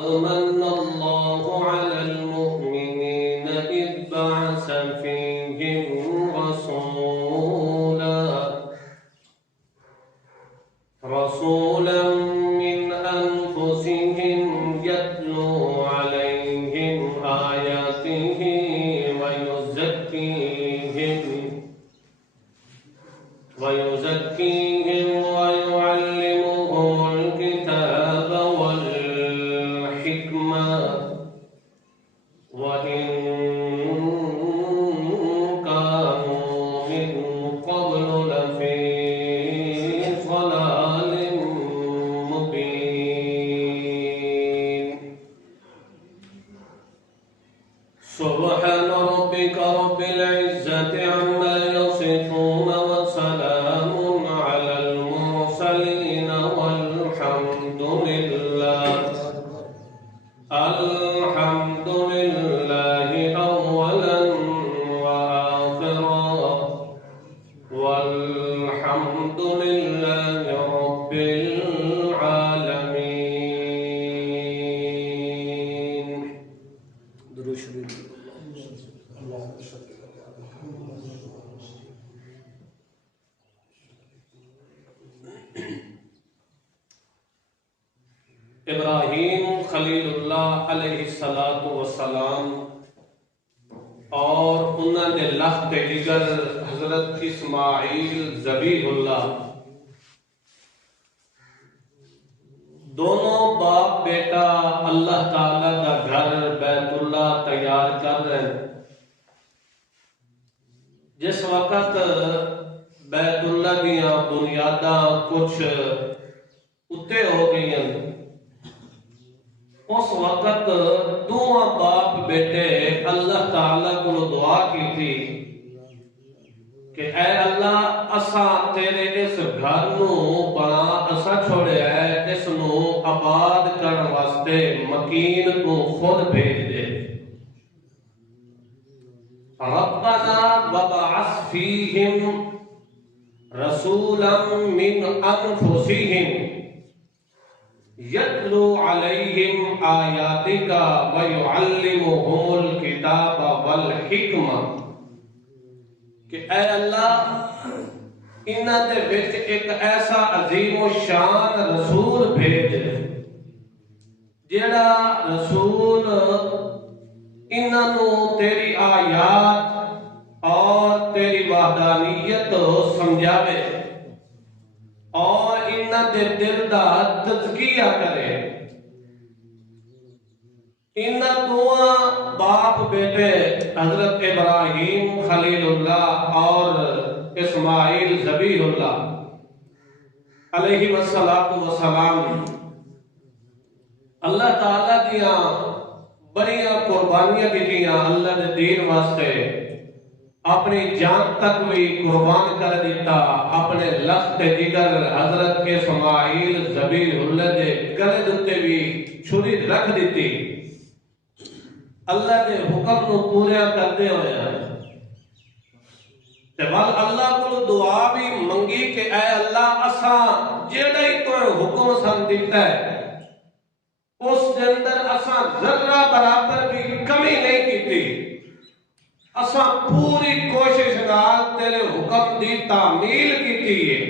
من الله على المؤمنين إذ بعث فيهم رسولا من أنفسهم يتلو عليهم آياته ويزكيهم ويعلمهم الكتاب والحكمة وإن كانوا من قبل لفي ضلال مبين. سبحان ربك رب العزة عما يصفون وسلام على المرسلين والحمد لله أولا وآخرا والحمد لله رب العالمين. درود شریف. ابراہیم خلیل اللہ علیہ السلام اور انہوں نے لخت جگر حضرت اسماعیل ذبیح اللہ دونوں باپ بیٹا اللہ تعالی کا گھر بیت اللہ تیار کر رہے ہیں. جس وقت بیت اللہ دیاں بنیاداں کچھ اتے ہو گئی ہیں، اس وقت دونوں باپ بیٹے اللہ تعالیٰ کو دعا کی تھی کہ اے اللہ اساں تیرے اس گھر نو بنا اساں چھوڑے ہے، اس نو آباد کرن واسطے مکین تو خود بھیج دے. ربنا وبعث فیہم رسولا من انفسہم یتلو علیہم آیاتک ویعلمہم الکتاب والحکمہ، کہ اے اللہ انہاں دے وچ ایک ایسا عظیم و شان رسول بھیج جیڑا رسول انہاں نو تیری آیات اور تیری وحدانیت سمجھاوے اور انہاں دے دل دا تزکیہ کرے. انہاں دونوں باپ بیٹے حضرت ابراہیم خلیل اللہ اور اسماعیل ذبیح اللہ علیہ السلام اللہ تعالیٰ دیاں بڑیاں قربانیاں دیتیاں اللہ دے دین واسطے، اپنی جان تک بھی قربان کر دیتا. اپنے لخت جگر حضرت اسماعیل ذبیح اللہ دے گلے دتے بھی چھری رکھ دیتی. اللہ دے حکم نو پورا کردے ہوئے بل اللہ کو دعا بھی منگی کہ اے اللہ اساں جیڑا ہی تو حکم سن دیتا ہے اس کے اندر اساں ذرہ برابر بھی کمی نہیں کیتی. اساں پوری کوشش نال تیرے حکم دی تعمیل کیتی ہے.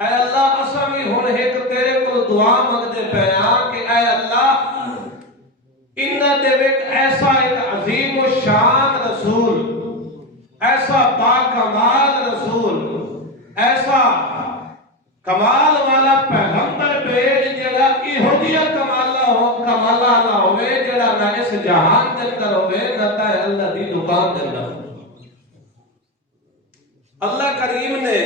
اے اللہ اساں بھی ہن ایک تیرے کو دعا منگدے پے ہاں کہ اے اللہ انہاں دے وچ ایسا ایک عظیم و شان رسول، ایسا باکمال رسول، ایسا کمال والا پیغمبر بھیج جڑا ایہو جیا کمالا نہ ہوئے جڑا نہ اس جہان دے اندر ہوئے نہ تے اللہ دی دکان دے اندر. اللہ کریم نے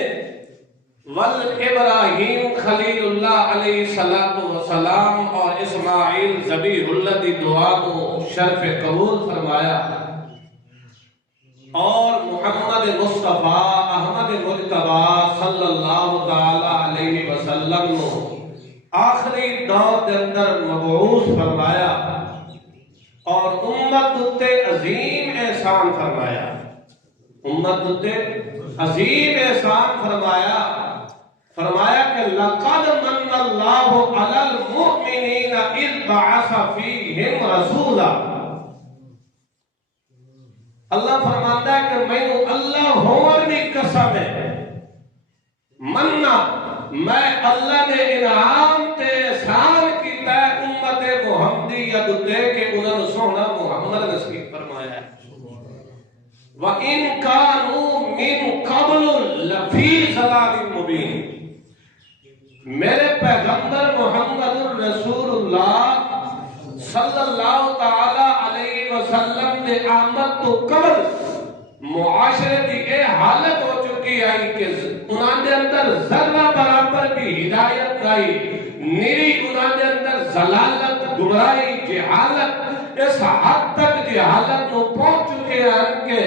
ابراہیم خلیل اللہ علیہ السلام اور اسماعیل ذبیح اللہ دی دعا کو شرف قبول فرمایا اور محمد مصطفیٰ احمد مجتبی صلی اللہ تعالی علیہ وسلم کو آخری دور کے اندر مبعوث فرمایا اور امت تے عظیم احسان فرمایا. امت تے عظیم احسان فرمایا کہ لَقَدْ مَنَّ اللَّهُ عَلَى الْمُؤْمِنِينَ إِذْ بعث فیہم رسولا. اللہ فرماتا ہے کہ میں اللہ ہون دی قسم ہے مننا میں اللہ نے انعام تے احسان کیتا ہے امت محمدیت تے کہ انہاں نوں سونا محمد نصیب فرمایا ہے. وَإِن كَانُوا مِن قَبْلُ لَفِي ضَلَالٍ مُبِينٍ. میرے پیغمبر محمد رسول اللہ صلی اللہ تعالی علیہ وسلم دے آمد تو قبل معاشرے کی یہ حالت ہو چکی ہے کہ انہاں دے اندر ذرہ برابر بھی ہدایت نہیں، نیری انہاں دے اندر ضلالت، گمراہی، جہالت اس حد تک جہالت نو پہنچ چکے ہیں کہ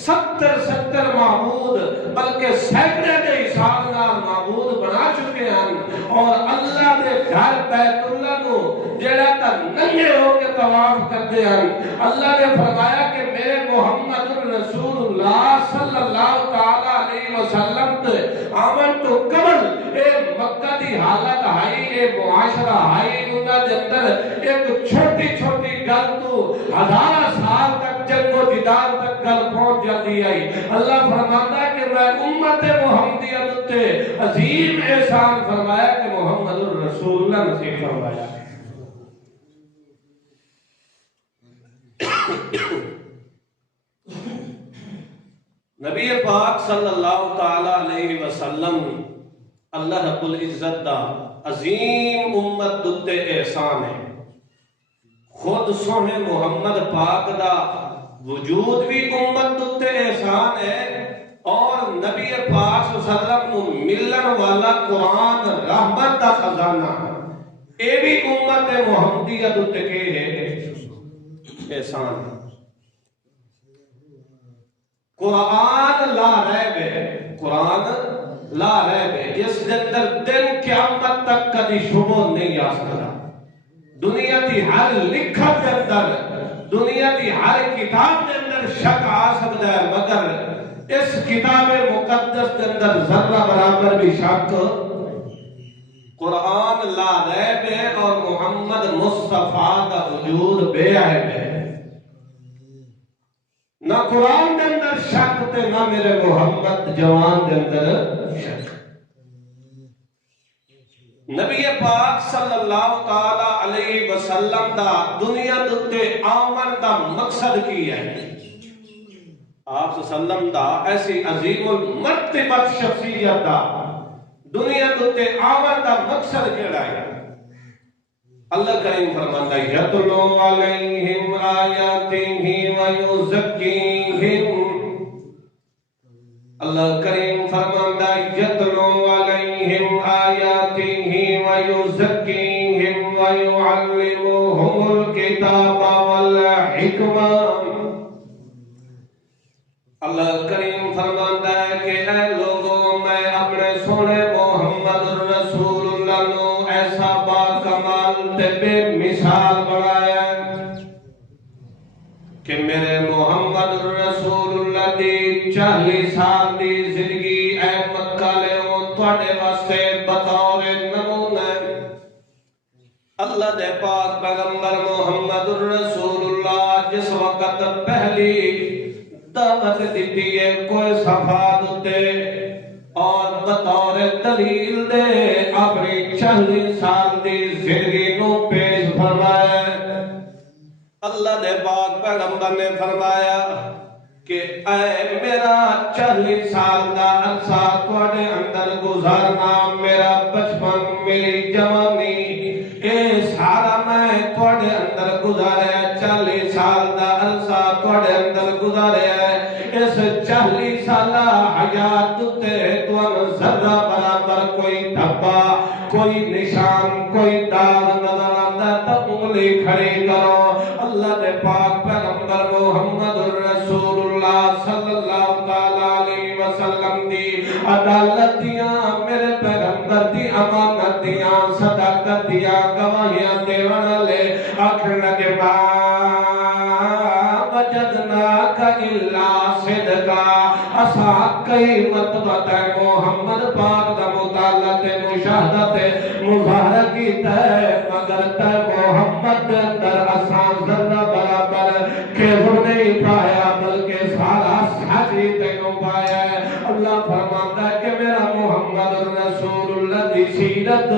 70 معبود بلکہ سینکڑے کے حساب نال معبود بنا چکے ہیں اور اللہ دے گھر بیت اللہ نو جڑا تا ننگے ہو کے طواف کرتے ہیں. اللہ نے فرمایا کہ میرے محمد رسول اللہ صلی اللہ تعالی علیہ وسلم تے آمن تو قبل اے مکہ دی حالت آئی، اے معاشرہ آئی، انہاں دے اندر ایک چھوٹی چھوٹی گل تو ہزار سال تک جنگ و جدال تک گل پہنچ جاتی آئی. اللہ فرماتا ہے کہ میں امت محمدیت تے عظیم احسان فرمایا کہ محمد رسول اللہ نصیب فرمایا. نبی پاک صلی اللہ تعالی علیہ وسلم اللہ رب العزت دا عظیم امت دتے احسان ہے. خود سونے محمد پاک دا وجود بھی امت دتے احسان ہے اور نبی پاک صلی اللہ علیہ وسلم کو ملن والا قرآن رحمت دا خزانہ اے بھی امت محمدیت دتے کے احسان ہے. قرآن لا ریب ہے، قرآن لا ریب ہے جس کے اندر دن قیامت تک کبھی شبہ نہیں آ سکتا. دنیا کی ہر لکھت کے اندر، دنیا کی ہر کتاب کے اندر شک آ سکتا ہے مگر اس کتاب مقدس کے اندر ذرہ برابر بھی شک. قرآن لا ریب ہے اور محمد مصطفیٰ کا وجود بے عیب ہے. نہ قرآن کے اندر شک تے نہ میرے محمد جوان کے اندر شک. نبی پاک صلی اللہ تعالی علیہ وسلم دا دنیا دے آمن دا مقصد کی ہے. آپ صلی اللہ علیہ وسلم دا ایسی عظیم المرتبت شخصیت دا دنیا دے آمن دا مقصد کیڑا ہے؟ اللہ کریم فرماتا ہے یتلو علیہم آیاتہ ویزکیہم. اللہ کریم فرماتا ہے یتلو علیہم آیاتہ ویزکیہم ویعلمہم الکتاب والحکمہ. اللہ کریم فرماتا ہے کہ اے لوگوں میں اپنے سونے محمد رسول اللہ نو ایسا با کمال تے بے مثال بنایا کہ میرے محمد رسول اللہ دی 40 سال دی زندگی اے مکہ لیوں تواڈے واسطے بطور نمونہ. اللہ دے پاک پیغمبر محمد رسول اللہ جس وقت پہلی دعوت دیتی ہے کوئی صفحات دے اور بطور دلیل دے اپنی 40 سال دی زندگی نو پیش فرمایا. اللہ دے پاک پیغمبر نے فرمایا کہ اے میرا 40 سال دا عرصہ تواڈے اندر گزارنا، میرا بچپن، میری جوانی، اے سارا میں تواڈے اندر گزاریا. 40 سال دا عرصہ تواڈے اندر گزاریا. اس 40 سالہ حیات تے تواں ذرہ برابر کوئی دھبا، کوئی نشان، کوئی داغ نظر آندا تے انگلی کھڑی کرو. اللہ دے پاک پیغمبر محمد رسول اللہ صلی اللہ تعالی علیہ وسلم دی عدالت دیاں، میرے پیغمبر دی امانت دیاں، صداقت دیاں گواہیاں دیون والے آکھن لگے ما وجدناک الا صدقا. اساں واقعی مطبت محمد پاک دا مطالعہ تے مشاہدہ تے مظاہرہ کیتا ہے مگر تے محمد دے اندر اساں ذرہ برابر کھیزو نہیں پایا بلکہ سارا ساجی تینوں پایا ہے اللہ فرماتا ہے کہ میرا محمد رسول اللہ دی سیرت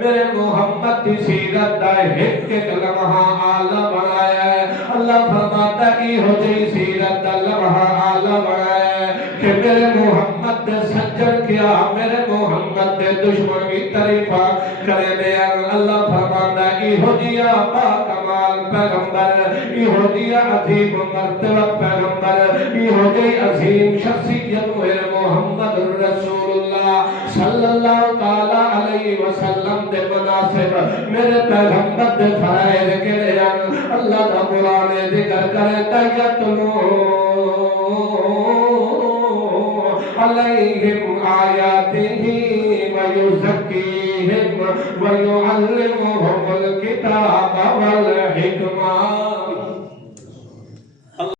میرے محمد دی سیرت دا ایک ایک لمحہ آلہ بنایا ہے اللہ فرماتا ہے کہ ہو جئی سیرت دا لمحہ آلہ بنایا ہے کہ میرے محمد دے سجن کیا میرے محمد دے دشمن کی طریفہ کرے دے اللہ فرماتا ہے کہ ہو جیا با کمال پیغمبر ہو جیا عظیم مرتبہ پیغمبر ہو جئی عظیم شخصیت میرے محمد رسول اللہ صلی اللہ تعالی علیہ وسلم دے مناسب میرے پیغمبر دے فرائض کے لئے اللہ دا قرآن ذکر کرے تیتلو علیہم آیاتہ ویزکیہم ویعلمہم الکتاب والحکمہ